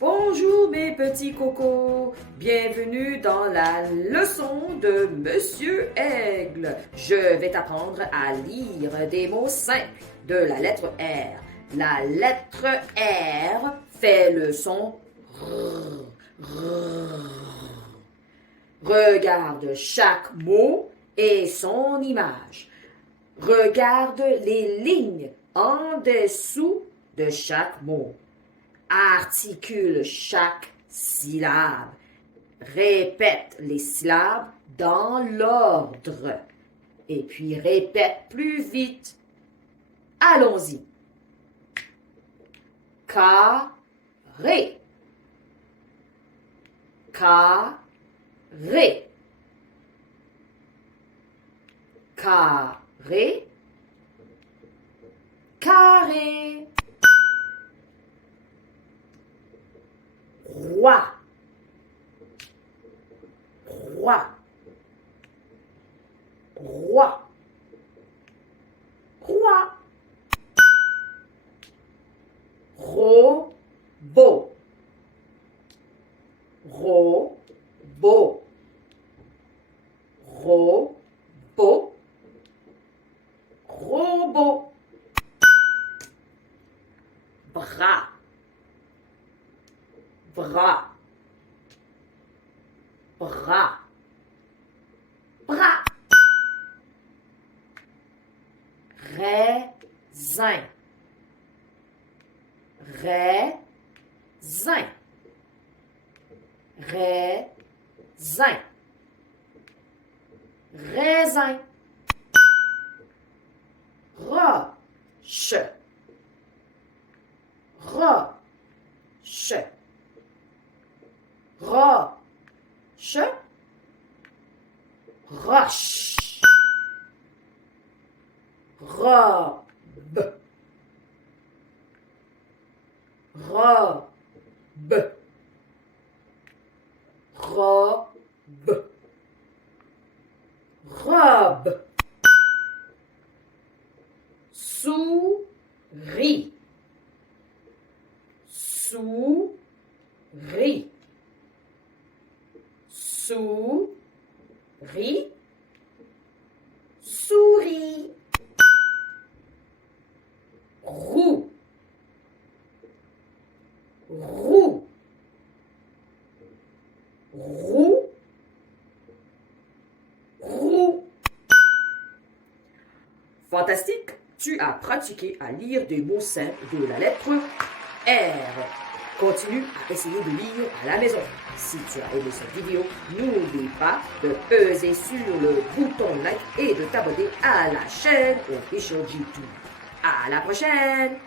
Bonjour mes petits cocos, bienvenue dans la leçon de Monsieur Aigle. Je vais t'apprendre à lire des mots simples de la lettre R. La lettre R fait le son R. Regarde chaque mot et son image. Regarde les lignes en dessous de chaque mot. Articule chaque syllabe. Répète les syllabes dans l'ordre. Et puis répète plus vite. Allons-y. Carré. Carré. Carré. Carré. Roi. Roi. Roi. Roi. Robot. Robot. Robot. Robot. Bras. Bras. Bras. Bras. Raisin. Raisin. Raisin. Raisin. Roche. Roche. Roche. Roche. Robe. Robe. Robe. Robe. Souris. Souris. Souris. Souris. Roue. Roue. Roue. Roue. Fantastique! Tu as pratiqué à lire des mots simples de la lettre R. Continue à essayer de lire à la maison. Si tu as aimé cette vidéo, n'oublie pas de peser sur le bouton like et de t'abonner à la chaîne Official G2. À la prochaine!